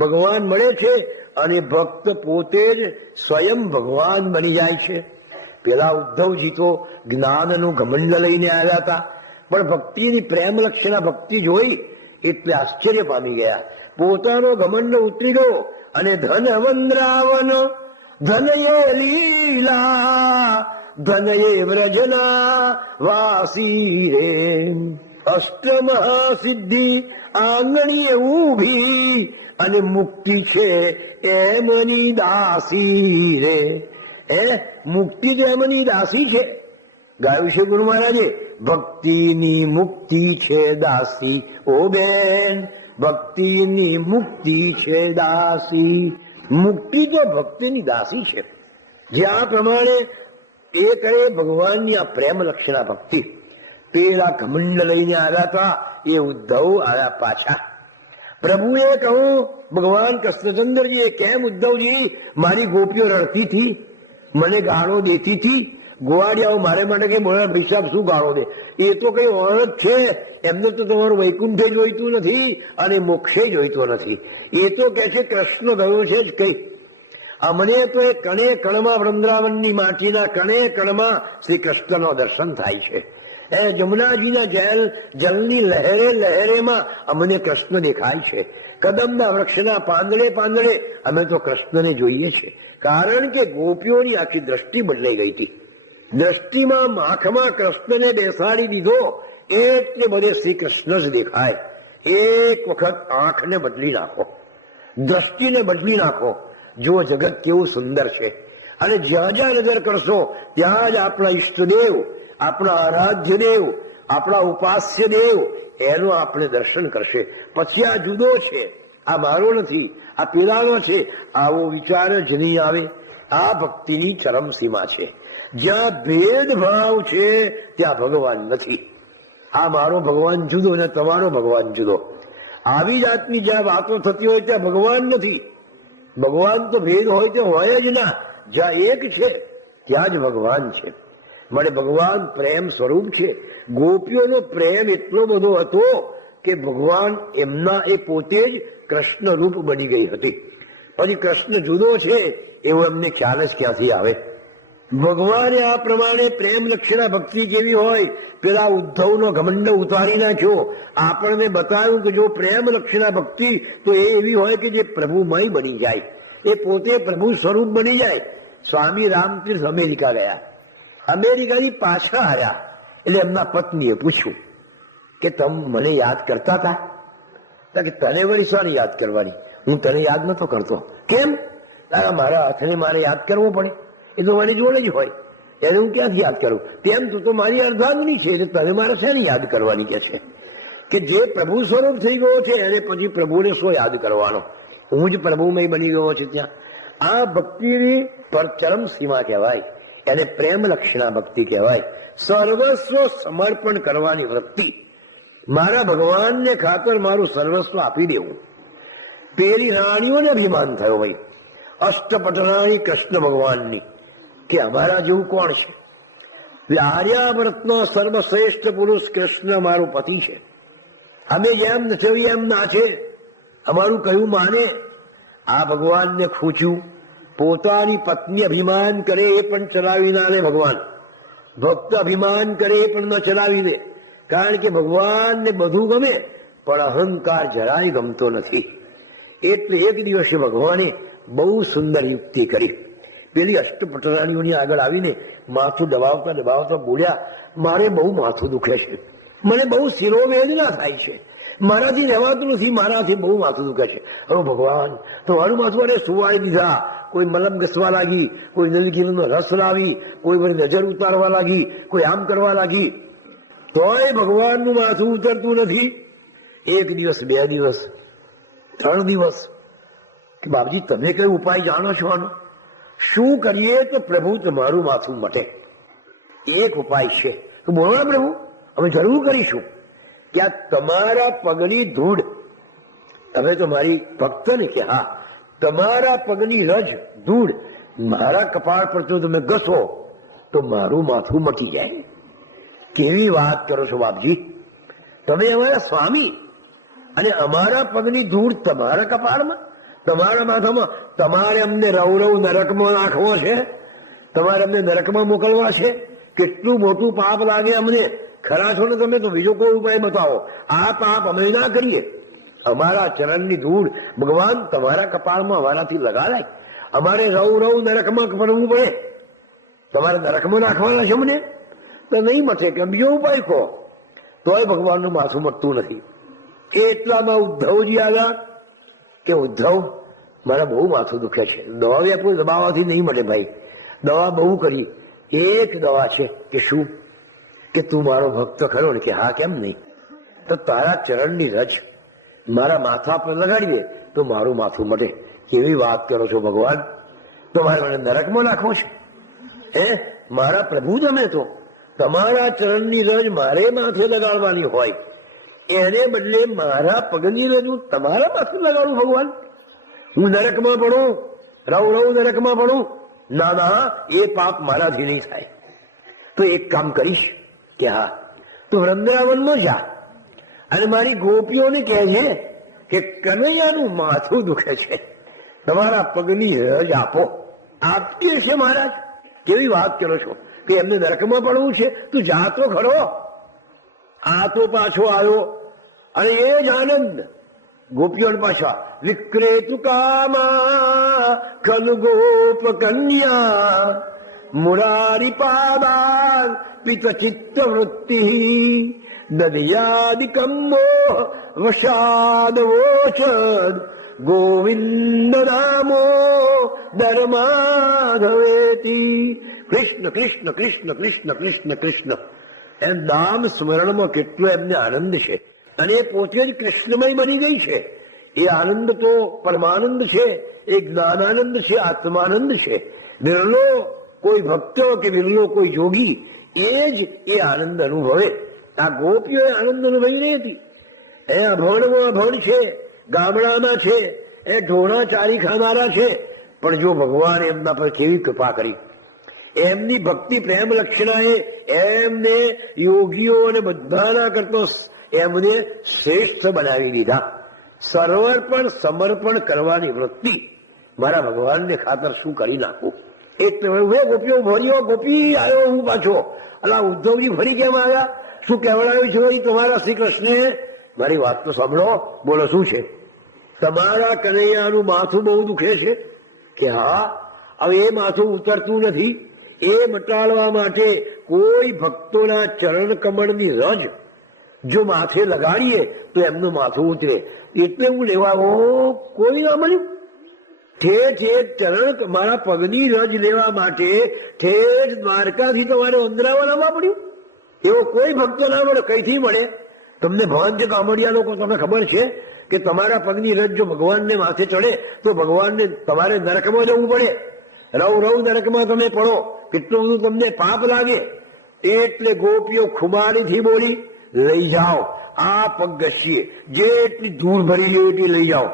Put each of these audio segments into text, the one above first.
ભગવાન મળે છે અને ભક્ત પોતે જ સ્વયં ભગવાન બની જાય છે. પેલા ઉદ્ધવજી તો જ્ઞાનનું ઘમંડ લઈને આવ્યા હતા, પણ ભક્તિની પ્રેમ લક્ષણા ભક્તિ જોઈ એટલે આશ્ચર્ય પામી ગયા. પોતાનો ઘમંડ ઉતરી ગયો અને ધન વંદ્રાવન ધનયે લીલા ધનયે વ્રજના વાસી રે અષ્ટમહાસિદ્ધિ આંગણીએ ઊભી અને મુક્તિ છે એમની દાસી રે. મુક્તિ તો એમની દાસી છે. ગાયું છે ગુરુ મહારાજે, ભક્તિની મુક્તિ છે દાસી ઓ બેન, ભક્તિની મુક્તિ છે દાસી. મુક્તિ તો ભક્તિની દાસી છે. જે આ પ્રમાણે એ કરે ભગવાનની આ પ્રેમ લક્ષણા ભક્તિ. પેલા ઘમંડ લઈને આવ્યા હતા એ ઉદ્ધવ આવ્યા પાછા. પ્રભુએ કહું, ભગવાન કૃષ્ણચંદ્રજીએ, કેમ ઉદ્ધવજી મારી ગોપીઓ રડતી હતી, મને ગાળો દેતી હતી, ગોવાડિયાઓ મારે માટે કઈ બોલા પૈસા શું ગાળો દે? એ તો કઈ ઓળખ છે, એમને તો તમારું વૈકુંઠે જોઈતું નથી અને મોક્ષે જોઈતો નથી. એ તો કે છે કૃષ્ણ ગયો છે જ કઈ. અમને તો એ કણે કણમાં વૃંદાવનની માટીના કણે કણમાં શ્રી કૃષ્ણનો દર્શન થાય છે. એ જમુનાજીના જલની લહેરે લહેરેમાં અમને કૃષ્ણ દેખાય છે. કદમના વૃક્ષના પાંદડે પાંદડે અમે તો કૃષ્ણને જોઈએ છે. કારણ કે ગોપીઓની આખી દ્રષ્ટિ બદલાઈ ગઈ હતી. દ્રષ્ટિમાં આંખમાં કૃષ્ણને બેસાડી દીધો એટલે બધે શ્રી કૃષ્ણ જ દેખાય. એક વખત આંખને બદલી નાખો, દ્રષ્ટિને બદલી નાખો, જો જગત કેવું સુંદર છે. અને જ્યાં જ્યાં નજર કરશો ત્યાં જ આપણા ઈષ્ટદેવ, આપણા આરાધ્ય દેવ, આપણા ઉપાસ્ય દેવ એનું આપણે દર્શન કરશે. પછી આ જુદો છે, આ મારો નથી, આ પેલાનો છે, આવો વિચાર જ નહીં આવે. આ ભક્તિની ચરમ સીમા છે. જ્યાં ભેદભાવ છે ત્યાં ભગવાન નથી. આ મારો ભગવાન જુદો ને તમારો ભગવાન જુદો, આવી જાતની જ્યાં વાતો થતી હોય ત્યાં ભગવાન નથી. ભગવાન તો ભેદ હોય તે હોય જ ના. જ્યાં એક છે ત્યાં જ ભગવાન છે. માટે ભગવાન પ્રેમ સ્વરૂપ છે. ગોપીઓનો પ્રેમ એટલો બધો હતો કે ભગવાન એમના એ પોતે જ કૃષ્ણ રૂપ બની ગઈ હતી. પછી કૃષ્ણ જુદો છે એવો એમને ખ્યાલ જ ક્યાંથી આવે? ભગવાને આ પ્રમાણે પ્રેમ લક્ષણા ભક્તિ જેવી હોય, પેલા ઉદ્ધવનો ઘમંડ ઉતારી નાખ્યો. આપણને બતાવ્યું કે જો પ્રેમ લક્ષણા ભક્તિ તો એ એવી હોય કે જે પ્રભુમય બની જાય, એ પોતે પ્રભુ સ્વરૂપ બની જાય. સ્વામી રામતીર્થ અમેરિકા ગયા. અમેરિકાથી પાછા આવ્યા એટલે એમના પત્નીએ પૂછ્યું કે તમે મને યાદ કરતા હતા? કે તને વળી શાને યાદ કરવાની? હું તને યાદ નતો કરતો. કેમ? મારા હાથને મારે યાદ કરવો પડે, એ તો મારી જોડે જ હોય, એને હું ક્યાંથી યાદ કરું? તેમ તું તો મારી અર્ધાંગની છે, એટલે તને મારે શેની યાદ કરવાની કે છે? કે જે પ્રભુ સ્વરૂપ થઈ ગયો છે એને પછી પ્રભુને શું યાદ કરવાનો? હું જ પ્રભુમય બની ગયો છે. ત્યાં આ ભક્તિની પર ચરમ સીમા કહેવાય, એને પ્રેમ લક્ષણા ભક્તિ કહેવાય. સર્વસ્વ સમર્પણ કરવાની વૃત્તિ, મારા ભગવાનને ખાતર મારું સર્વસ્વ આપી દેવું. પેલી રાણીઓને અભિમાન થયો ભાઈ, અષ્ટપટરાણી કૃષ્ણ ભગવાનની, કે અમારા જેવું કોણ છે? આર્યાવર્તનો સર્વશ્રેષ્ઠ પુરુષ કૃષ્ણ મારો પતિ છે. અમે જેમ નચવીએ એમ નાચે, અમારું કયું માને? આ ભગવાનને ખૂચ્યું. પોતાની પત્ની અભિમાન કરે એ પણ ચલાવી ના લે ભગવાન. ભક્ત અભિમાન કરે એ પણ ન ચલાવી દે. કારણ કે ભગવાનને બધું ગમે પણ અહંકાર જરાય ગમતો નથી. એટલે એક દિવસે ભગવાને બહુ સુંદર યુક્તિ કરી. પેલી અષ્ટપટરાણીઓની આગળ આવીને માથું દબાવતા દબાવતા બોલ્યા, મારે બહુ માથું દુખે છે, મને બહુ શિરોવેદના થાય છે, મારાથી રહેવાતું નથી, મારાથી બહુ માથું દુખે છે. હવે ભગવાન તમારું માથું અરે સુવાઈ દીધા, કોઈ મલમ ઘસવા લાગી, કોઈ નલગીનો રસ લાવી, કોઈ વળી નજર ઉતારવા લાગી, કોઈ આમ કરવા લાગી, તોય ભગવાનનું માથું ઉતરતું નથી. એક દિવસ, 2 દિવસ, 3 દિવસ કે બાપજી તમે કઈ ઉપાય જાણો છો આનો? શું કરીએ તો પ્રભુ તમારું માથું મટે? એક ઉપાય છે. તો બોલો ને પ્રભુ, અમે જરૂર કરીશું. કે આ તમારા પગની ધૂળ, તમે તો મારી ભક્ત ને કે હા, તમારા પગની રજ ધૂળ મારા કપાળ પર જો તમે ઘસો તો મારું માથું મટી જાય. કેવી વાત કરો છો બાપજી, તમે અમારા સ્વામી, અને અમારા પગની ધૂળ તમારા કપાળમાં, તમારા માથામાં. તમારે અમને રવ નરકમાં નાખવો છે, તમારે અમને નરકમાં મોકલવા છે. કેટલું મોટું પાપ લાગે અમને. ખરા છો ને તમે? તો બીજો કોઈ ઉપાય બતાવો. આ પાપ અમે ના કરીએ. અમારા ચરણની ધૂળ ભગવાન તમારા કપાળમાં અમારાથી લગાડાય. અમારે રવ નરકમાં પડવું પડે? તમારે નરકમાં નાખવાના છે અમને? તો નહીં મથે કે બીજો ઉપાય કહો. તોય ભગવાનનું માથું મટતું નથી. એટલામાં ઉદ્ધવજી આવ્યા કે ઉદ્ધવ, મારા બહુ માથું દુખે છે. દવા આપો, દબાવવાથી નહીં મળે ભાઈ. દવા બહુ કરી. એક દવા છે કે શું? કે તું મારો ભક્ત ખરો ને? કે હા, કેમ નહીં? તો તારા ચરણની રજ મારા માથા પર લગાડી દે તો મારું માથું મટે. કેવી વાત કરો છો ભગવાન? તો મારે મને નરકમાં નાખવો છે? હે મારા પ્રભુ, તમે તો તમારા ચરણની રજ મારે માથે લગાડવાની હોય, એને બદલે મારા પગની રજ હું તમારા માથે લગાડું? ભગવાન, હું નરકમાં પડું? રવ નરકમાં પડું? ના ના, એ પાપ મારાથી નહીં થાય. તો એક કામ કરીશ કે હા, તું વૃંદાવનમાં જા અને મારી ગોપીઓને કહેજે કે કનૈયાનું માથું દુખે છે, તમારા પગની રજ આપો. આપતી હશે મહારાજ. કેવી વાત કરો છો કે એમને નરકમાં પડવું છે? તું જા તો ખરો. આ તો પાછો આવ્યો અને એ જ આનંદ ગોપીઓ પાછા. વિક્રેતુ કામા ખલુ ગોપ કન્યા મુરારી પાદાન પિત ચિત્ત વૃત્તિ દદયાદિકમ્બો વશાદ વોચદ ગોવિંદ નામો ધર્માધવેતી. કૃષ્ણ કૃષ્ણ કૃષ્ણ કૃષ્ણ કૃષ્ણ કૃષ્ણ એમ નામ સ્મરણમાં કેટલો એમને આનંદ છે. અને એ પોતે જ કૃષ્ણમય બની ગઈ છે. એ આનંદ તો પરમાનંદ છે, એ જ્ઞાનાનંદ છે, આત્માનંદ છે. વિરલો કોઈ ભક્ત કે વિરલો કોઈ જોગી એ જ એ આનંદ અનુભવે. આ ગોપીઓ આનંદ અનુભવી રહી હતી. એ અભણમાં અભણ છે, ગામડામાં છે, એ ઢોણા ચારી ખાનારા છે, પણ જો ભગવાન એમના પર કેવી કૃપા કરી. એમની ભક્તિ પ્રેમ લક્ષણાએ એમને યોગીઓ અને બધાના કરતો એમને શ્રેષ્ઠ બનાવી દીધા. સર્વર્પણ સમર્પણ કરવાની વૃત્તિ. મારા ભગવાનને ખાતર શું કરી નાખું? એ ગોપીઓ ભર્યો, ગોપી આવ્યો હું પાછો. અલા ઉદ્ધવજી ફરી કેમ આવ્યા? શું કહેવડાવ્યું છે ભાઈ તમારા શ્રી કૃષ્ણે? મારી વાત તો સાંભળો. બોલો શું છે? તમારા કનૈયાનું માથું બહુ દુખે છે? કે હા. હવે એ માથું ઉતરતું નથી. એ મટાડવા માટે કોઈ ભક્તોના ચરણ કમળની રજ જો માથે લગાડીએ તો એમનું માથું ઉતરે. એટલે હું લેવા કોઈ ના મળ્યું. ચરણ મારા પગની રજ લેવા માટે ઠેઠ દ્વારકાથી તમારે અંદરાવા લાવવા પડ્યું? એવો કોઈ ભક્ત ના મળે. કઈથી મળે? તમને ભાન છે કામડિયા લોકો? તમને ખબર છે કે તમારા પગની રજ જો ભગવાનને માથે ચડે તો ભગવાનને તમારે નરકમાં જવું પડે. રવ નરકમાં તમે પડો. કેટલું બધું તમને પાપ લાગે. એટલે ગોપીઓ ખુમારીથી બોલી, લઈ જાઓ, આ પગ ઘસીએ, જેટલી ધૂળ ભરી લે એટલી લઈ જાઓ.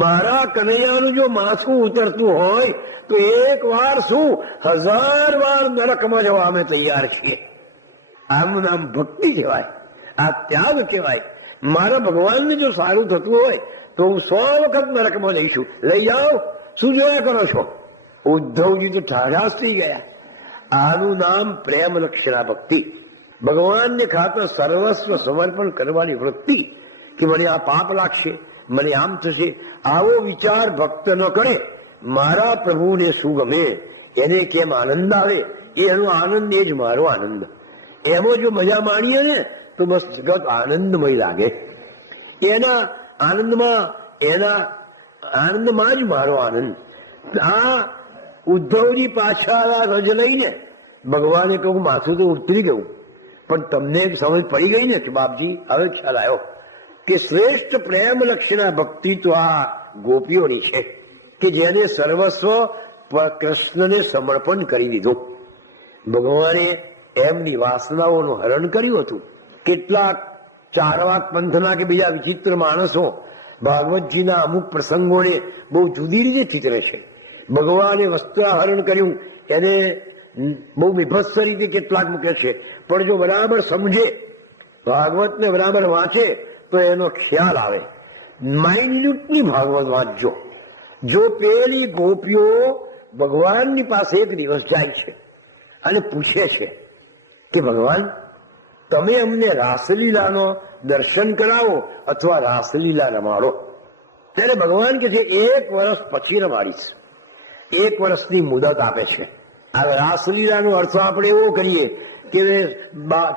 મારા કનૈયાનું જો માથું ઉતરતું હોય તો એક વાર શું 1000 વાર નરકમાં જવા અમે તૈયાર છીએ. આમનું નામ ભક્તિ કહેવાય, આ ત્યાગ કહેવાય. મારા ભગવાનને જો સારું થતું હોય તો હું 100 વખત નરકમાં જઈશું. લઈ જાઓ. શું જોયા કરો છો? ઉદ્ધવજી તો ઠાઠાસ થઈ ગયા. આનું નામ પ્રેમ લક્ષણા ભક્તિ. ભગવાનને ખાતર સર્વસ્વ સમર્પણ કરવાની વૃત્તિ કે મને આ પાપ લાગશે, મને આમ થશે, આવો વિચાર ભક્ત ન કરે. મારા પ્રભુને શું ગમે, એને કેમ આનંદ આવે, એનો આનંદ એ જ મારો આનંદ. એમાં જો મજા માણીએ ને તો બસ જગત આનંદમય લાગે. એના આનંદમાં જ મારો આનંદ. આ ઉદ્ધવજી પાછા રજ લઈને ભગવાને કહ્યું માથું તો ઉતરી ગયું, પણ તમને સમજ પડી ગઈ ને કે બાપજી હવે ખ્યાલ આવ્યો કે શ્રેષ્ઠ પ્રેમ લક્ષણા ભક્તિ તો આ ગોપીઓની છે કે જેને સર્વસ્વ કૃષ્ણને સમર્પણ કરી દીધું. ભગવાને એમની વાસનાઓનું હરણ કર્યું હતું. કેટલાક ચારવાક પંથના કે બીજા વિચિત્ર માણસો ભાગવતજીના અમુક પ્રસંગોને બહુ જુદી રીતે ચિતરે છે. ભગવાને વસ્ત્રાહરણ કર્યું એને બહુ વિભત્સ રીતે કેટલાક મૂકે છે, પણ જો બરાબર સમજે, ભાગવતને બરાબર વાંચે તો એનો ખ્યાલ આવે માઇન્યુટલી ભાગવત વાંચજો. જો પેલી ગોપીઓ ભગવાનની પાસે એક દિવસ જાય છે અને પૂછે છે કે ભગવાન તમે અમને રાસલીલાનો દર્શન કરાવો અથવા રાસલીલા રમાડો, ત્યારે ભગવાન કે છે 1 વર્ષ પછી રમાડીશ. 1 વર્ષની મુદત આપે છે. આ રાસલીલાનો અર્થ આપણે એવો કરીએ કે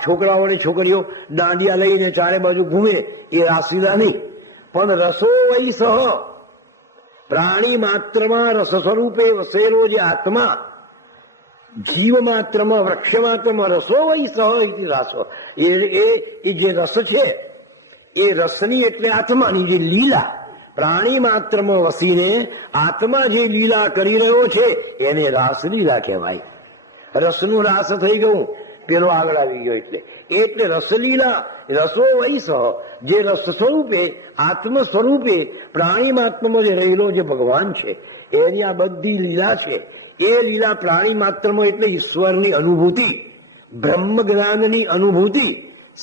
છોકરાઓ છોકરીઓ દાંડિયા લઈને ચારે બાજુ ઘૂમે, એ રાસલીલા નહીં. પણ રસો વૈ સહ, પ્રાણી માત્રમાં રસ સ્વરૂપે વસેલો જે આત્મા, જીવ માત્રમાં વૃક્ષ માત્રમાં રસો વૈ સહ રાસો, એ જે રસ છે એ રસની એટલે આત્માની જે લીલા, પ્રાણી માત્રમાં વસીને આત્મા જે લીલા કરી રહ્યો છે એને રાસલીલા કહેવાય. રસનું રાસ થઈ ગયું, પેલો આગળ આવી ગયો એટલે રસલીલા, રસો વૈસ, જે રસ સ્વરૂપે આત્મ સ્વરૂપે પ્રાણીમાત્મમાં જે રહેલો જે ભગવાન છે એની આ બધી લીલા છે. એ લીલા પ્રાણી માત્રમાં એટલે ઈશ્વરની અનુભૂતિ, બ્રહ્મ જ્ઞાનની અનુભૂતિ.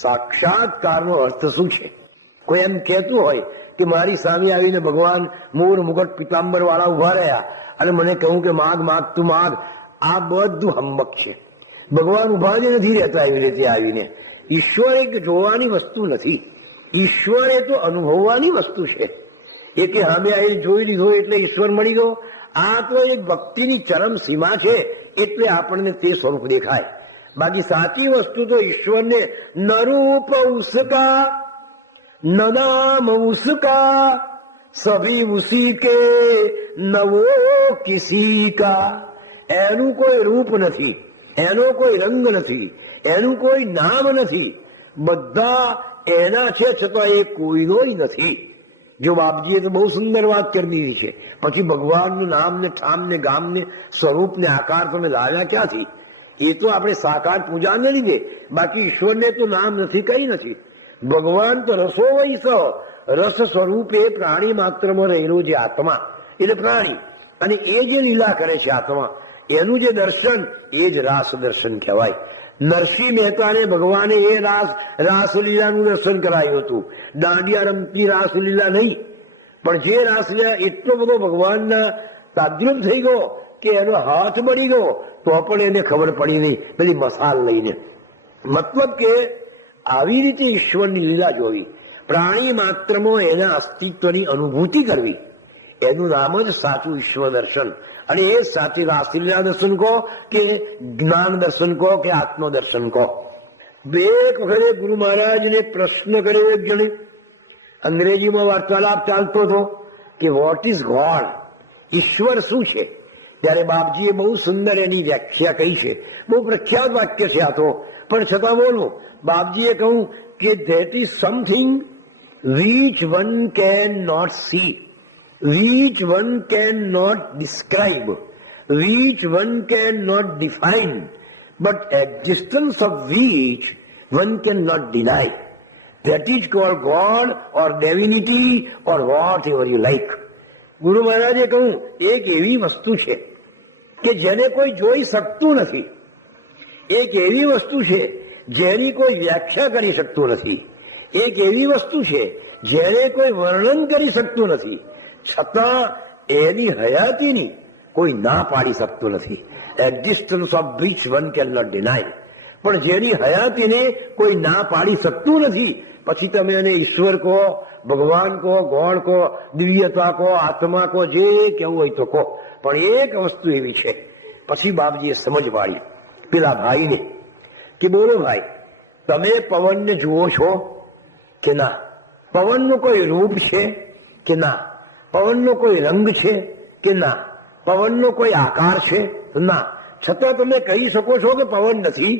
સાક્ષાત્કારનો અર્થ શું છે? કોઈ એમ કહેતું હોય કે મારી સામે આવીને ભગવાન મોર મુગટ પિતાંબર વાળા ઉભા રહ્યા અને મને કહ્યું કે માગ માગ તું માગ, આ બધું હંબક છે. ભગવાન ઉભા જ નથી રહેતા એવી રીતે આવીને. ઈશ્વર એક જોવાની વસ્તુ નથી, ઈશ્વર એ તો અનુભવવાની વસ્તુ છે. એ કે સામે આવીને જોઈ લીધો એટલે ઈશ્વર મળી ગયો, આ તો એક ભક્તિની ચરમ સીમા છે એટલે આપણને તે સ્વરૂપ દેખાય. બાકી સાચી વસ્તુ તો ઈશ્વરને ન રૂપ ઉસકા ન નામ ઉસકા, સભી ઉસી કે નવો કિસી કા. એનું કોઈ રૂપ નથી, એનો કોઈ રંગ નથી, એનું કોઈ નામ નથી, બધા એના છે છતાં એ કોઈનોય નથી. જો બાપજીએ તો બહુ સુંદર વાત કરી દીધી છે. પછી ભગવાનનું નામ ને ઠામ ને ગામ ને સ્વરૂપ ને આકાર તમે લાવ્યા ક્યાંથી? એ તો આપણે સાકાર પૂજાને લીધે, બાકી ઈશ્વરને તો નામ નથી, કઈ નથી. ભગવાન તો રસો વૈસ, રસ સ્વરૂપે પ્રાણી માત્રમાં રહેલો જે આત્મા એટલે પ્રાણી, અને એ જે લીલા કરે છે આત્મા, એનું જે દર્શન એ જ રાસ દર્શન કહેવાય. નરસિંહ મહેતાને ભગવાને એ રાસલીલાનું દર્શન કરાયું હતું. દાંડિયા રમતી રાસલીલા નહીં, પણ જે રાસલીલા એટલો બધો ભગવાનના તાદ્રુપ થઈ ગયો કે એનો હાથ બળી ગયો તો પણ એને ખબર પડી નહીં, પેલી મસાલ લઈને. મતલબ કે આવી રીતે ઈશ્વરની લીલા જોવી, પ્રાણી માત્રમાં એના અસ્તિત્વની અનુભૂતિ કરવી, એનું નામ જ સાચું ઈશ્વર દર્શન. અને એ સાથે રાસલીલા દર્શન કહો કે જ્ઞાન દર્શન કહો કે આત્મ દર્શન કહો. એક વખતે ગુરુ મહારાજને પ્રશ્ન કર્યો એક જણે, અંગ્રેજીમાં વાર્તાલાપ ચાલતો હતો કે વોટ ઇઝ ગોડ, ઈશ્વર શું છે? ત્યારે બાપજીએ બહુ સુંદર એની વ્યાખ્યા કહી છે. બહુ પ્રખ્યાત વાક્ય છે આ તો, પણ છતાં બોલવું. બાપજીએ કહ્યું કે that is something which one can not see, which one cannot describe, which one cannot define, but existence of which one cannot deny. That is called God or divinity or whatever you like. ગુરુ મહારાજે કહ્યું એક એવી વસ્તુ છે કે જેને કોઈ જોઈ શકતું નથી, એક એવી વસ્તુ છે જેની કોઈ વ્યાખ્યા કરી શકતું નથી, એક એવી વસ્તુ છે જેને કોઈ વર્ણન કરી શકતું નથી, છતાં એની હયાતીની કોઈ ના પાડી શકતું નથી. Existence of which one can not deny. પણ જેની હયાતીને કોઈ ના પાડી શકતું નથી, પછી તમે એને ઈશ્વર કહો, ભગવાન કહો, ગોડ કહો, દિવ્યતા કહો, આત્મા કહો, જે કહેવું હોય તો કહો, પણ એક વસ્તુ એવી છે. પછી બાપજીએ સમજ પાડી પેલા ભાઈને કે બોલો ભાઈ, તમે પવનને જુઓ છો કે ના? પવનનું કોઈ રૂપ છે કે ના? પવનનો કોઈ રંગ છે કે ના? પવનનો કોઈ આકાર છે ના? છતાં તમે કહી શકો છો કે પવન નથી?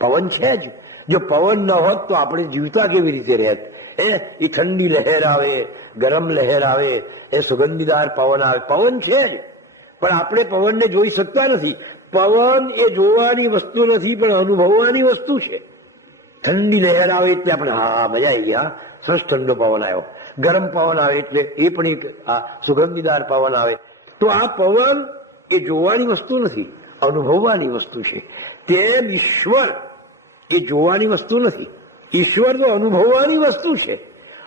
પવન છે જ. જો પવન ન હોત તો આપણે જીવતા કેવી રીતે રહેત? એ ઠંડી લહેર આવે, ગરમ લહેર આવે, એ સુગંધીદાર પવન આવે, પવન છે જ. પણ આપણે પવનને જોઈ શકતા નથી. પવન એ જોવાની વસ્તુ નથી, પણ અનુભવવાની વસ્તુ છે. ઠંડી લહેર આવે એટલે આપણે હા મજા આવી ગયા, સરસ ઠંડો પવન આવ્યો. ગરમ પવન આવે એટલે એ પણ એક સુગંધીદાર પવન આવે. તો આ પવન એ જોવાની વસ્તુ નથી, અનુભવવાની વસ્તુ છે. તેમ ઈશ્વર એ જોવાની વસ્તુ નથી, ઈશ્વર તો અનુભવવાની વસ્તુ છે.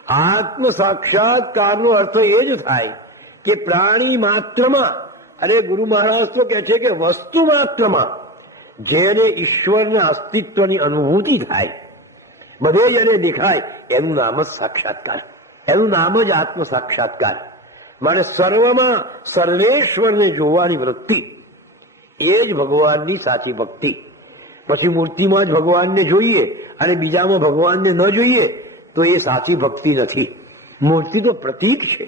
આત્મ સાક્ષાત્કારનો અર્થ એ જ થાય કે પ્રાણી માત્રમાં, અરે ગુરુ મહારાજ તો કહે છે કે વસ્તુ માત્રમાં જેને ઈશ્વરના અસ્તિત્વની અનુભૂતિ થાય, બધે જેને દેખાય, એનું નામ જ સાક્ષાત્કાર, એનું નામ જ આત્મ સાક્ષાત્કાર. મારે સર્વમાં સર્વેશ્વરને જોવાની વૃત્તિ, એ જ ભગવાનની સાચી ભક્તિ. પછી મૂર્તિમાં જ ભગવાનને જોઈએ અને બીજામાં ભગવાનને ન જોઈએ તો એ સાચી ભક્તિ નથી. મૂર્તિ તો પ્રતીક છે.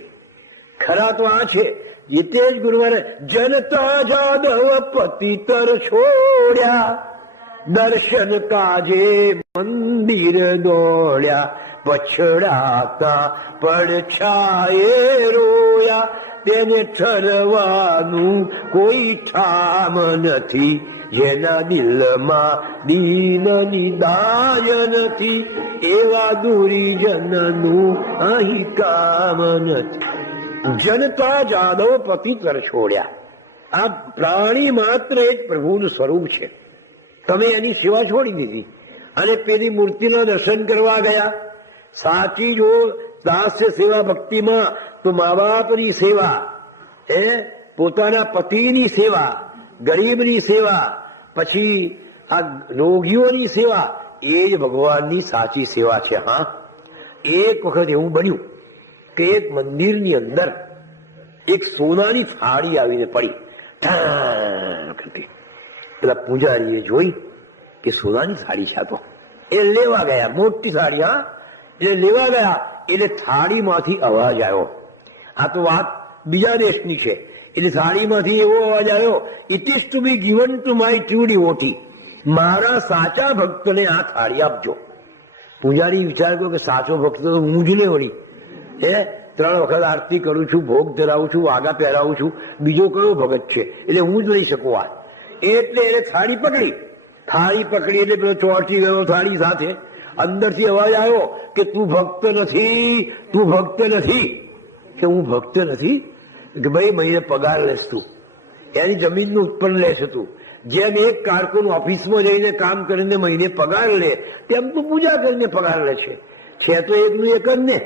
ખરા તો આ છે, જીતે જ ગુરુવારે જનતા જાદવ પતિતર છોડ્યા, દર્શન કાજે મંદિર દોડ્યા, પછડાતા પડછાયે રોયા, તેને ઠરવાનું કોઈ ઠામ નથી, જેના દિલમાં દીનની દાય નથી, એવા દુરીજનનું અહીં કામ નથી. જનતા જાદવ પતિતર છોડ્યા. આ પ્રાણી માત્ર એક પ્રભુનું સ્વરૂપ છે. તમે એની સેવા છોડી દીધી અને પેલી મૂર્તિના દર્શન કરવા ગયા. સાચી જો દાસ્ય સેવા ભક્તિમાં તો મા બાપની સેવા, પોતાના પતિની સેવા, ગરીબની સેવા, પછી આ રોગીઓની સેવા, એ જ ભગવાનની સાચી સેવા છે. હા, એક વખત એવું બન્યું કે એક મંદિરની અંદર એક સોનાની થાળી આવીને પડી. પેલા પૂજારીએ જોઈ કે સોનાની થાળી છે તો એ લેવા ગયા. મોટી થાળી, હા, એટલે લેવા ગયા એટલે થાળીમાંથી અવાજ આવ્યો. આ તો વાત બીજા દેશની છે. એટલે થાળીમાંથી એવો અવાજ આવ્યો, it is to be given to my true devotee, મારા સાચા ભક્તને આ થાળી આપજો. પૂજારી વિચાર કર્યો કે સાચો ભક્ત તો હું જ ને વળી, 3 વખત આરતી કરું છું, ભોગ ધરાવું છું, વાઘા પહેરાવું છું, બીજો કયો ભગત છે, એટલે હું જ લઈ શકું આ. એટલે એને થાળી પકડી એટલે પેલો ચોંટી ગયો થાળી સાથે. અંદરથી અવાજ આવ્યો કે તું ભક્ત નથી, તું ભક્ત નથી. કે હું ભક્ત નથી? કે ભાઈ મહિને પગાર લેસ તું, એની જમીનનું ઉત્પન્ન લેશે તું. જેમ એક કારકુન ઓફિસમાં જઈને કામ કરીને મહિને પગાર લે, તેમ તું પૂજા કરીને પગાર લે છે. તો એકનું એક જ ને,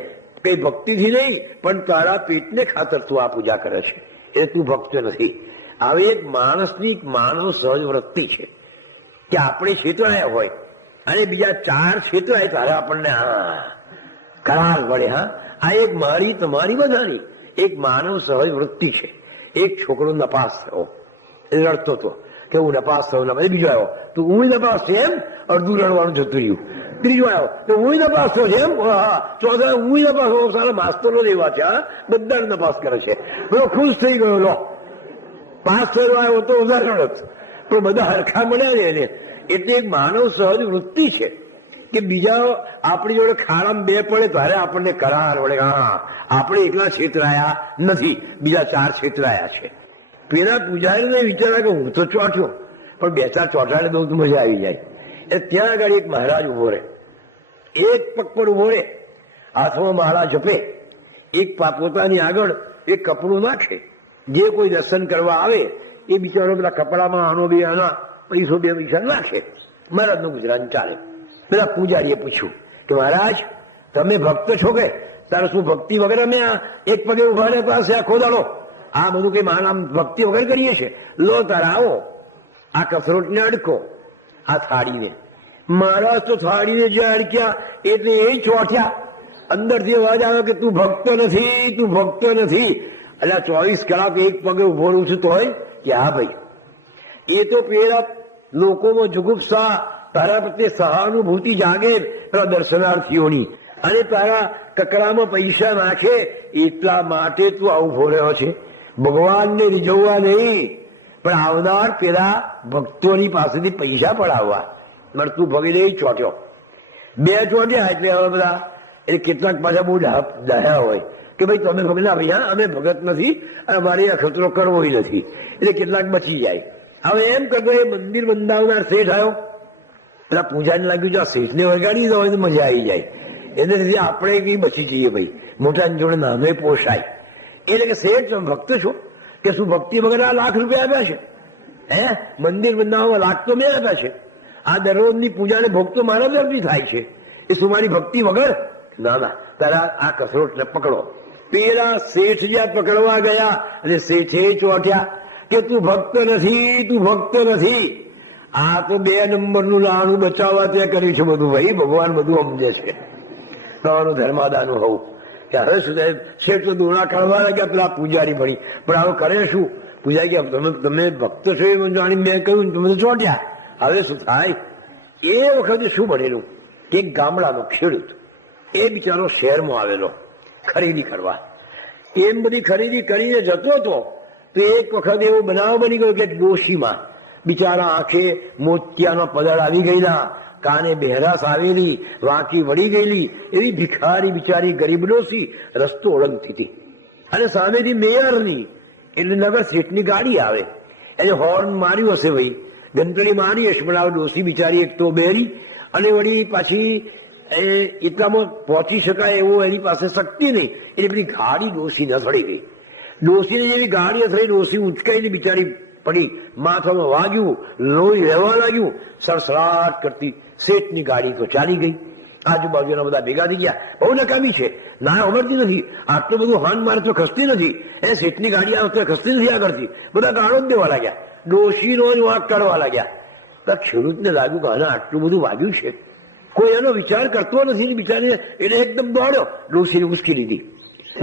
કઈ ભક્તિથી નહીં, પણ તારા પેટને ખાતર તું આ પૂજા કરે છે, એટલે તું ભક્ત નથી. આવી એક માણસની માનવ સહજ વૃત્તિ છે કે આપણે છેતરાયા હોય અને બીજા 4 છેતરાય ત્યારે આપણને કરાર પડે. હા, આ એક મારી તમારી બધાની એક માનવ સહજ વૃત્તિ છે. એક છોકરો નપાસ થયો, રડતો હતો કે હું નપાસ થયો, બીજો આવ્યો તો હું નપાસ છે એમ, અડધું રડવાનું જતું રહ્યું. ત્રીજો આવ્યો તો હું નપાસ થયો છે એમ, ચોથા હું નપાસ થયો, સારા માસ્તરો લેવા છે, બધા નપાસ કરે છે. બધો ખુશ થઈ ગયો, લો પાસ થયો આવ્યો તો ઉદાહરણ, પણ બધા હરખા મળ્યા ને એને. એટલે એક માનવ સહજ વૃત્તિ છે કે બીજા આપણી જોડે ખાડામાં 2 પડે ત્યારે આપણને કરાર વળે, હા આપણે એકલા છેતરાયા નથી, બીજા 4 છેતરાયા છે. પેલા પૂજારીને વિચાર્યા કે હું તો ચોટ્યો, પણ 2-4 ચોટાડે દઉં તો મજા આવી જાય. એટલે ત્યાં આગળ એક મહારાજ ઉભો રહે, એક પગ પર ઉભો રહે, હાથમાં માળા જપે, એક પોતાની આગળ એક કપડું નાખે. જે કોઈ દર્શન કરવા આવે એ બિચારો પેલા કપડામાં આનો બે આના પૈસો 2 પૈસા નાખે. મહારાજનું ગુજરાન ચાલે. પેલા પૂજારીએ પૂછ્યું કે મહારાજ તમે ભક્ત છો કે? તારે શું ભક્તિ વગર અમે આ એક પગે ઉભા રહ્યા પાસે આખો દાડો આ બધું કઈ મારા ભક્તિ વગર કરીએ છીએ? લો તારા આવો, આ કસરોટને અડકો, આ થાળીને. મહારાજ તો થાળીને જે અડક્યા એટલે એ ચોટ્યા. અંદરથી અવાજ આવ્યો કે તું ભક્ત નથી, તું ભક્ત નથી. એટલે 24 કલાક એક પગે ઉભો રહું છું તોય કે હા ભાઈ. એ તો પેલા લોકોમાં જુગુપ્સા, તારા પ્રત્યે સહાનુભૂતિ જાગે પેલા દર્શનાર્થીઓની, અને તારા કકડામાં પૈસા નાખે એટલા માટે તું આવું ઉભો રહ્યો છે. ભગવાનને રીઝવવા નહીં, પણ આવનાર પેલા ભક્તોની પાસેથી પૈસા પડાવવા. પણ તું ભગી દઈ ચોટ્યો. 2 ચોટ્યા એટલે હવે બધા એટલે કેટલાક પાછા બહુ ડાયા હોય કે ભાઈ તમે ભગના ભાઈ, અમે ભગત નથી અને અમારે આ ખતરો કરવો નથી, એટલે કેટલાક બચી જાય. હવે એમ કરતો એ મંદિર બંધાવનાર શેઠ આવ્યો. પેલા પૂજાને લાગ્યું જો આ શેઠને વગાડી દો તો મજા આવી જાય, એટલે આપણે કઈ બચી જઈએ ભાઈ, મોટાની જોડે નામે પોષાય. એટલે કે શેઠ તમે ભક્ત છો કે શું ભક્તિ વગર આ લાખ રૂપિયા આપ્યા છે? મંદિર બંધાવવામાં લાખ તો મેં આપ્યા છે, આ દરરોજની પૂજાને ભોગ તો મારા તરફથી થાય છે, એ શું મારી ભક્તિ વગર? ના ના, તારા આ કસરોટને પકડો. પેલા શેઠ જ્યાં પકડવા ગયા અને શેઠે ચોટ્યા કે તું ભક્ત નથી, તું ભક્ત નથી. આ તો 2 નંબરનું લાણું બચાવવા ત્યાં કર્યું છે બધું. ભાઈ ભગવાન બધું સમજે છે. તમારું ધર્માદાનું હોવું કે હવે શું થાય, શેઠ તો દોણા કાઢવા લાગ્યા પેલા પૂજારી ભણી, પણ હવે કરે શું? પૂજારી કે તમે ભક્ત છો એ જાણી મેં કહ્યું તમે તો ચોટ્યા, હવે શું થાય? એ વખતે શું બનેલું કે એક ગામડાનો ખેડૂત એ બિચારો શહેરમાં આવેલો ખરીદી કરવા. એમ બધી ખરીદી કરીને જતો હતો તો એક વખત એવો બનાવ બની ગયો કે ડોશીમાં બિચારા આંખે મોતિયાનો પદળ આવી ગયેલા, કાને બહેરાશ આવેલી, વાંકી વળી ગયેલી એવી ભિખારી બિચારી ગરીબ ડોશી રસ્તો ઓળંગતી હતી. અને સામેથી મેયરની એટલે નગર શેઠની ગાડી આવે, એને હોર્ન માર્યું હશે, ભાઈ ઘંટડી મારી હશે, પણ આ ડોશી બિચારી એક તો બેરી અને વળી પાછી એટલામાં પહોંચી શકાય એવો એની પાસે શક્તિ નહીં, એટલે બધી ગાડી ડોશી ન સડી ગઈ. ડોશીને જેવી ગાડી અથડી ડોશી ઉંચકાઈને બિચારી પડી, માથામાં વાગ્યું, લોહી રહેવા લાગ્યું, સડસડાટ કરતી શેઠની ગાડી તો ચાલી ગઈ. આજુબાજુના બધા ભેગા થઈ ગયા, બહુ નકામી છે, ના સમજતી નથી, આટલું બધું હાન મારે તો ખસતી નથી, એ શેઠની ગાડી આ વખતે ખસતી નથી આગળથી. બધા ગાળો જ દેવા લાગ્યા, ડોશીનો જ વાંક કાઢવા લાગ્યા. તો ખેડૂતને લાગ્યું કે આને આટલું બધું વાગ્યું છે, કોઈ એનો વિચાર કરતો નથી. બિચારીને એટલે એકદમ દોડ્યો, ડોશીને ઉંચકી લીધી,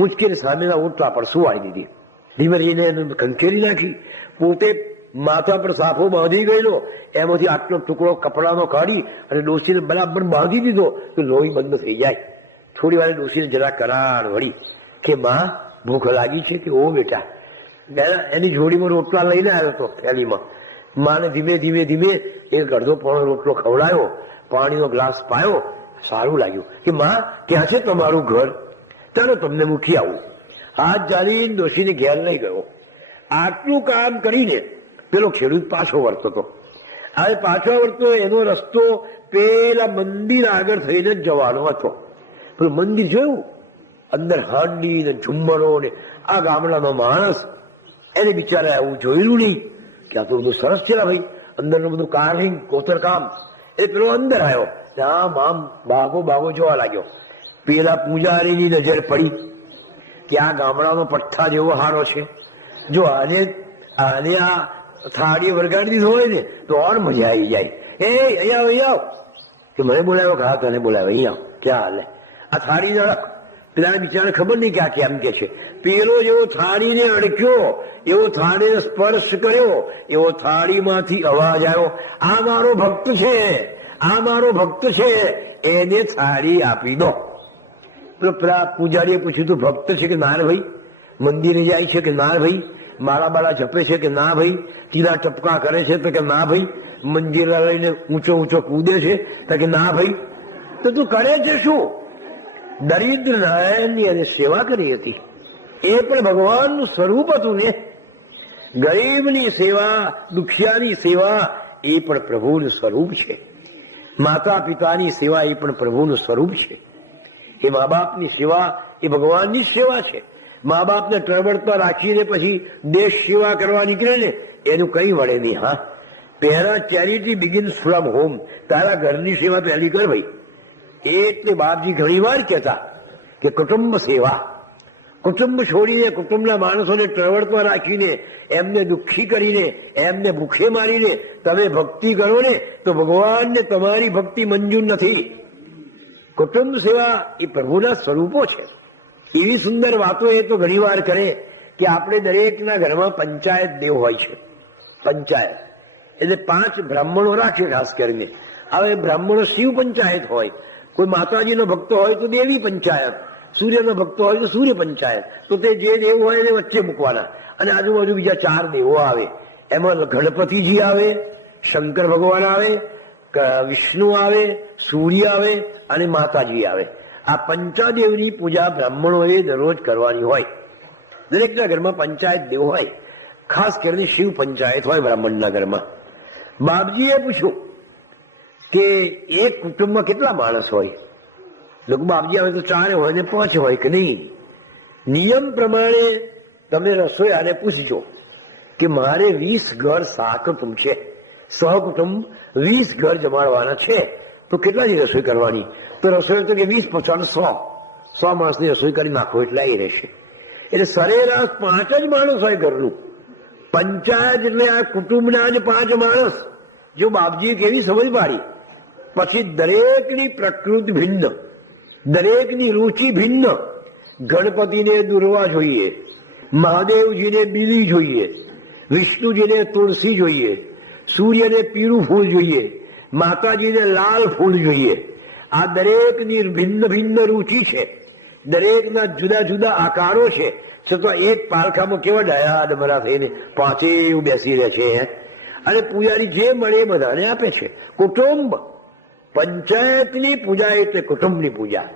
ઉંચકીને સામેના ઓટલા પર સુવાઈ દીધી, ધીમે રહીને એને ખંખેરી નાખી. પોતે માથા પર સાફો બાંધી ગયેલો, એમાંથી આટલો ટુકડો કપડાનો કાઢી અને ડોશીને બરાબર બાંધી દીધો તો લોહી બંધ થઈ જાય. થોડી વાર ડોશીને જરા કરાર વળી કે માં ભૂખ લાગી છે કે ઓ બેટા. એની જોડીમાં રોટલા લઈને આવ્યો હતો થેલીમાં. માને ધીમે ધીમે ધીમે એક અડધો પોણો રોટલો ખવડાયો, પાણીનો ગ્લાસ પાયો, સારું લાગ્યું. કે માં ક્યાં છે તમારું ઘર? ચાલો તમને મૂકી આવું. હાથ જાળીને ડોશીને ઘેર લઈ ગયો. આટલું કામ કરીને પેલો ખેડૂત પાછો વળતો હતો. હવે પાછો વળતો એનો રસ્તો પેલા મંદિર આગળ થઈને જ જવાનો હતો. પેલું મંદિર જોયું, અંદર હાંડી ને ઝુમ્મરો ને આ ગામડાનો માણસ, એને બિચારા એવું જોયેલું નહીં કે આ તો બધું સરસ છે ભાઈ, અંદરનું બધું કાર્વિંગ કોતરકામ. એ પેલો અંદર આવ્યો, આમ આમ બાગો બાગો જોવા લાગ્યો. પેલા પૂજારીની નજર પડી કે આ ગામડાનો પઠ્ઠા જેવો હારો છે, જો આને આ થાળી વરગાડી દીધો હોય ને તો ઓર મજા આવી જાય. એ અહીંયા આવ કે મને બોલાવ્યો, હા તને બોલાવ્યો, અહીંયા ક્યાં હાલે આ થાળી ઝડપ. પેલા બિચારાને ખબર નહીં કે આ કેમ કે છે. પેલો જેવો થાળીને અડક્યો, એવો થાળીને સ્પર્શ કર્યો, એવો થાળીમાંથી અવાજ આવ્યો, આ મારો ભક્ત છે, આ મારો ભક્ત છે, એને થાળી આપી દો. પેલા પૂજારીએ પૂછ્યું તું ભક્ત છે કે ના ભાઈ? મંદિરે જાય છે કે ના ભાઈ? માળા બાળા જપે છે કે ના ભાઈ? ટીલા ટપકા કરે છે તો કે ના ભાઈ? મંદિરે લઈને ઊંચો ઊંચો કૂદે છે તો કે ના ભાઈ? તો તું કરે છે શું? દરિદ્ર નારાયણની એને સેવા કરી હતી, એ પણ ભગવાનનું સ્વરૂપ હતું ને. ગરીબની સેવા, દુખિયાની સેવા એ પણ પ્રભુનું સ્વરૂપ છે. માતા પિતાની સેવા એ પણ પ્રભુનું સ્વરૂપ છે. એ મા બાપની સેવા એ ભગવાનની જ સેવા છે. મા બાપને ટળવળતા રાખીને પછી દેશ સેવા કરવા નીકળે ને એનું કઈ વળે નહીં. હા, પહેલા ચેરિટી બિગિન્સ ફ્રોમ હોમ. તારા ઘરની સેવા પહેલી કર ભાઈ. એટલે બાપજી ઘણી વાર કહેતા કે કુટુંબ સેવા, કુટુંબ છોડીને કુટુંબના માણસોને ટળવળતા રાખીને, એમને દુઃખી કરીને, એમને ભૂખે મારીને તમે ભક્તિ કરો ને તો ભગવાનને તમારી ભક્તિ મંજૂર નથી. કુટુંબ સેવા એ પ્રભુના સ્વરૂપો છે. એવી સુંદર વાતો એ તો ઘણી વાર કરે કે આપણે દરેકના ઘરમાં પંચાયત દેવ હોય છે. પંચાયત એટલે 5 બ્રાહ્મણો રાખે ખાસ કરીને. હવે બ્રાહ્મણો શિવ પંચાયત હોય, કોઈ માતાજીનો ભક્ત હોય તો દેવી પંચાયત, સૂર્યનો ભક્ત હોય તો સૂર્ય પંચાયત. તો તે જે દેવ હોય એને વચ્ચે મૂકવાના, અને આજુબાજુ બીજા 4 દેવો આવે. એમાં ગણપતિજી આવે, શંકર ભગવાન આવે, વિષ્ણુ આવે, સૂર્ય આવે અને માતાજી આવે. આ પંચાદેવની પૂજા બ્રાહ્મણોએ દરરોજ કરવાની હોય. દરેકના ઘરમાં પંચાયત દેવ હોય, ખાસ કરીને શિવ પંચાયત હોય બ્રાહ્મણના ઘરમાં. બાપજીએ પૂછ્યું કે એક કુટુંબમાં કેટલા માણસ હોય? લોકો બાપજી આવે તો 4 હોય ને 5 હોય કે નહીં. નિયમ પ્રમાણે તમે રસોઈયાને પૂછજો કે મારે 20 ઘર સહકુટુંબ છે, સહકુટુંબ 20 ઘર જમાડવાના છે, તો કેટલાની રસોઈ કરવાની? તો રસોઈ તો કે 20, 50, 100. 100 માણસની રસોઈ કરી નાખો એટલે આવી રહેશે. એટલે સરેરાશ 5 જ માણસ હોય ઘરનું. પંચાયત એટલે આ કુટુંબના જ 5 માણસ. જો બાપજીએ કેવી સમજ પાડી. પછી દરેકની પ્રકૃતિ ભિન્ન, દરેકની રુચિ ભિન્ન. ગણપતિને દુર્વા જોઈએ, મહાદેવજીને બીલી જોઈએ, વિષ્ણુજીને તુલસી જોઈએ, સૂર્યને પીળું ફૂલ જોઈએ, માતાજીને લાલ ફૂલ જોઈએ. આ દરેકની ભિન્ન ભિન્ન રુચિ છે, દરેકના જુદા જુદા આકારો છે. છતાં એક પાલખામાં કેવા ડાયા ડમરા થઈને 5 બેસી રહે છે. અને પૂજારી જે મળે એ બધાને આપે છે. કુટુંબ, પંચાયતની પૂજા એટલે કુટુંબની પૂજા.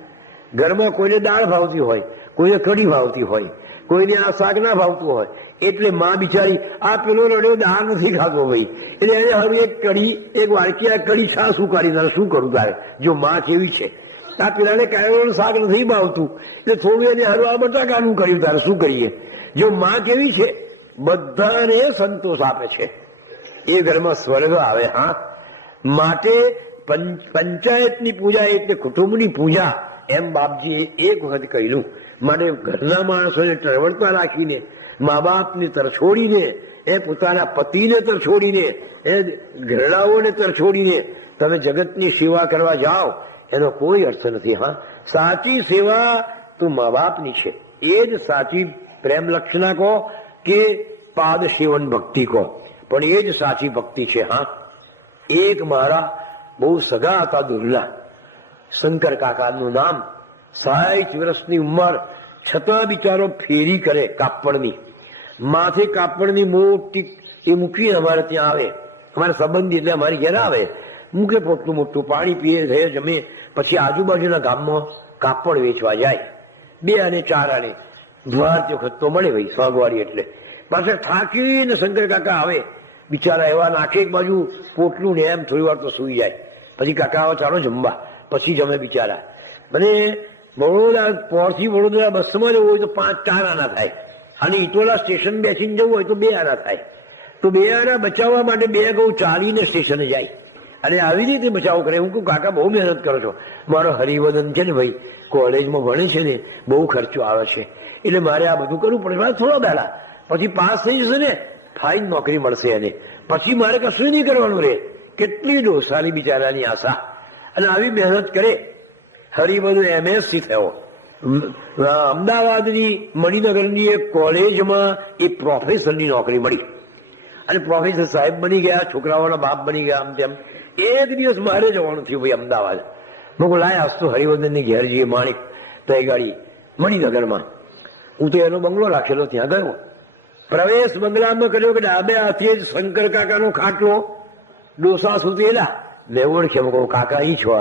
ઘરમાં કોઈને દાળ ભાવતી હોય, કોઈને કઢી ભાવતી હોય, કોઈને આ શાક ના ભાવતું હોય, એટલે માં બિચારી આ પેલો રડ્યો દાળ નથી ખાતો ભાઈ, એટલે એને હવે એક કઢી, એક વાડકી આ કઢી છાશ ઉકાળી તારે શું કરું તારે. જો માં કેવી છે, આ પેલાને કારેલાનું શાક નથી ભાવતું એટલે થોડું એને હરું આ બટાકાનું કર્યું, તારે શું કરીએ. જો માં કેવી છે, બધાને સંતોષ આપે છે, એ ઘરમાં સ્વર્ગ આવે. હા, માટે પંચાયતની પૂજા એટલે કુટુંબની પૂજા, એમ બાપજીએ એક વખત કહ્યું. માટે ઘરના માણસોને ટળવળતા રાખીને, મા બાપને તરછોડીને, એ પોતાના પતિને તરછોડીને, એ ઘરડાઓને તરછોડીને તમે જગતની સેવા કરવા જાઓ એનો કોઈ અર્થ નથી. હા, સાચી સેવા તો મા બાપની છે, એ જ સાચી પ્રેમ લક્ષણા કહો કે પાદ સેવન ભક્તિ કહો, પણ એ જ સાચી ભક્તિ છે. હા, એક મારા બહુ સગા હતા દુર્લા, શંકર કાકાનું નામ. 60 વર્ષની ઉંમર, છતાં બિચારો ફેરી કરે કાપડની, માથે કાપડની મોટી એ મૂકીને અમારે ત્યાં આવે. અમારા સંબંધી એટલે અમારી ઘેર આવે, મૂકે પોટલું મોટું, પાણી પીએ, રહે, જમે. પછી આજુબાજુના ગામમાં કાપડ વેચવા જાય. 2 અને 4 આને દ્વારતી વખત તો મળે ભાઈ, સ્વાગવાડી એટલે. પાછા થાકીને શંકર કાકા આવે, બિચારા એવા નાખે એક બાજુ પોટલું ને એમ થોડી વાર તો સૂઈ જાય. પછી કાકા આવો ચાલો જમવા, પછી જમે બિચારા. અને બરોડા પોરથી વડોદરા બસમાં જવું હોય તો 5-4 આના થાય, અને ઇટોલા સ્ટેશન બેસીને જવું હોય તો 2 આના થાય. તો 2 આના બચાવવા માટે 2 ગૌ ચાલીને સ્ટેશને જાય, અને આવી રીતે બચાવ કરે. હું કહું કાકા બહુ મહેનત કરો છો. મારો હરિવદન છે ને ભાઈ, કોલેજમાં ભણે છે ને, બહુ ખર્ચો આવે છે, એટલે મારે આ બધું કરવું પડે. મારે થોડા દાડા પછી પાસ થઈ જશે ને, ફાઇન નોકરી મળશે એને, પછી મારે કશું નહીં કરવાનું રહે. કેટલી ડોસાની બિચારાની આશા, અને આવી મહેનત કરે. હરિવદન MSc થયો. અમદાવાદની મણિનગરની એક કોલેજમાં એ પ્રોફેસરની નોકરી મળી, અને પ્રોફેસર સાહેબ બની ગયા, છોકરાઓના બાપ બની ગયા. આમ તેમ એક દિવસ મારે જવાનું થયું ભાઈ અમદાવાદ. મેં કહું લાય આજ તો હરિવર્ધનની ઘેર જઈએ, માણિક તય ગાડી મણિનગરમાં. હું તો એનો બંગલો રાખેલો, ત્યાં ગયો. પ્રવેશ બંગલામાં કર્યો કે ડાબે હાથે જ શંકર કાકાનો ખાટલો, ડોસા સુતેલા. મેં ઓળખ્યા, કહું કાકા અહીં છો?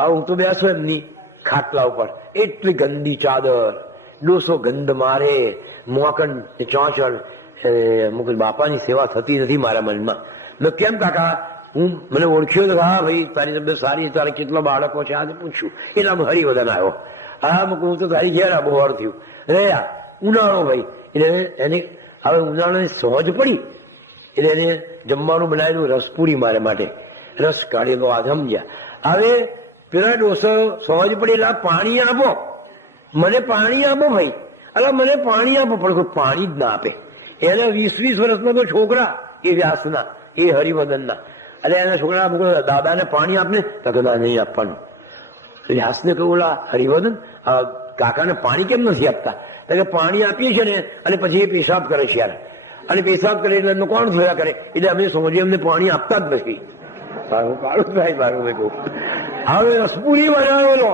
આ હું તો બેસો એમની ખાટલા ઉપર. એટલી ગંદી ચાદર, ડોસો ગંધ મારે, મોકણ ચોંચણ. બાપાની સેવા થતી નથી મારા મનમાં. મેં કેમ કાકા? હું મને ઓળખ્યો તો હા ભાઈ તારી તબિયત સારી છે, તારે કેટલા બાળકો છે આજે પૂછ્યું. એટલે આમ હરિવદન આવ્યો. હા હું તો તારી ઘેર બહુ વાર થયું રે. ઉનાળો ભાઈ, એટલે એને હવે ઉનાળાની સહજ પડી, એટલે એને જમવાનું બનાવેલું રસપુરી મારે માટે. રસ કાઢેલો આ સમજ્યા. હવે પેલા ડોસો સહજ પડી એટલે પાણી આપો, મને પાણી આપો ભાઈ. અલા મને પાણી આપો, પણ કોઈ પાણી જ ના આપે. એને 20-20 વર્ષના તો છોકરા, એ વ્યાસના, એ હરિવદનના. એટલે એના છોકરા દાદાને પાણી આપને, તો ના નહીં આપવાનું. વ્યાસને કહ્યું ઓલા હરિવદન કાકાને પાણી કેમ નથી આપતા? કે પાણી આપીએ છીએ ને, અને પછી એ પેશાબ કરે છે યાર, અને પેશાબ કરે એટલે એમને કોણ થયા કરે, એટલે અમે સમજીએ એમને પાણી આપતા જ નથી. સારું ભાઈ મારું મેં કહું. હવે રસપુરી બનાવેલો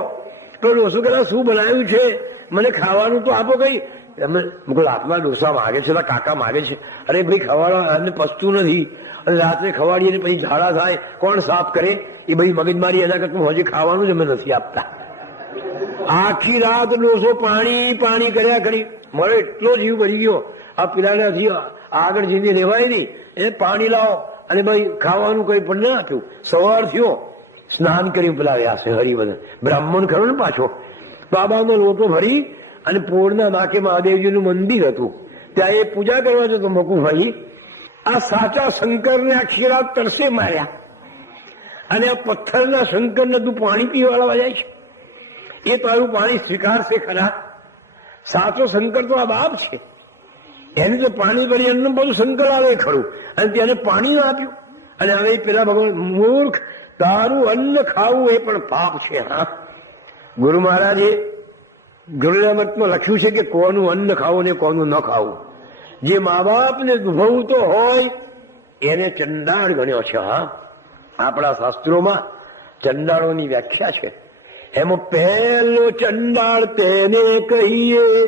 તો ડોસો કદાચ શું બનાવ્યું છે, મને ખાવાનું તો આપો કઈ. આટલા ડોસા માગે છે, કાકા માગે છે. અરે ભાઈ ખવાડવા એમને પચતું નથી, અને રાત્રે ખવાડીએ ને પછી ઝાડા થાય, કોણ સાફ કરે? એ બધી મગજમારી એના કરતા હજી ખાવાનું જ અમે નથી આપતા. આખી રાત ડોસો પાણી પાણી કર્યા કરી. મારો એટલો જીવ ભરી ગયો, આ પેલાને હજી આગળ જઈને રહેવાય નહીં, એ પાણી લાવો, અને ભાઈ ખાવાનું કઈ પણ ના આપ્યું. સવાર થયો, સ્નાન કર્યું પેલા વ્યાસે હરિવદન, બ્રાહ્મણ ખરો ને પાછો, બાબાનો લોટો ભરી અને પોળના નાકે મહાદેવજીનું મંદિર હતું, ત્યાં એ પૂજા કરવા જતો. મકું ભાઈ આ સાચા શંકરને આખી રાત તરસે માર્યા, અને આ પથ્થરના શંકરને તું પાણી પીવાળવા જાય છે. એ તારું પાણી સ્વીકારશે ખરા? સાચો શંકર તો આ બાપ છે. એને તો પાણી ભરી અન્ન બધું શંકર આવે ખરું, અને તેને પાણી આપ્યું. અને હવે પેલા ભગવાન, મૂર્ખ, તારું અન્ન ખાવું એ પણ પાપ છે. હા, ગુરુ મહારાજે ગુરુનામતમાં લખ્યું છે કે કોનું અન્ન ખાવું ને કોનું ન ખાવું. જે મા બાપને દુભવતો હોય એને ચંડાળ ગણ્યો છે. હા, આપણા શાસ્ત્રોમાં ચંડાળોની વ્યાખ્યા છે. એમાં પહેલો ચંડાળ તેને કહીએ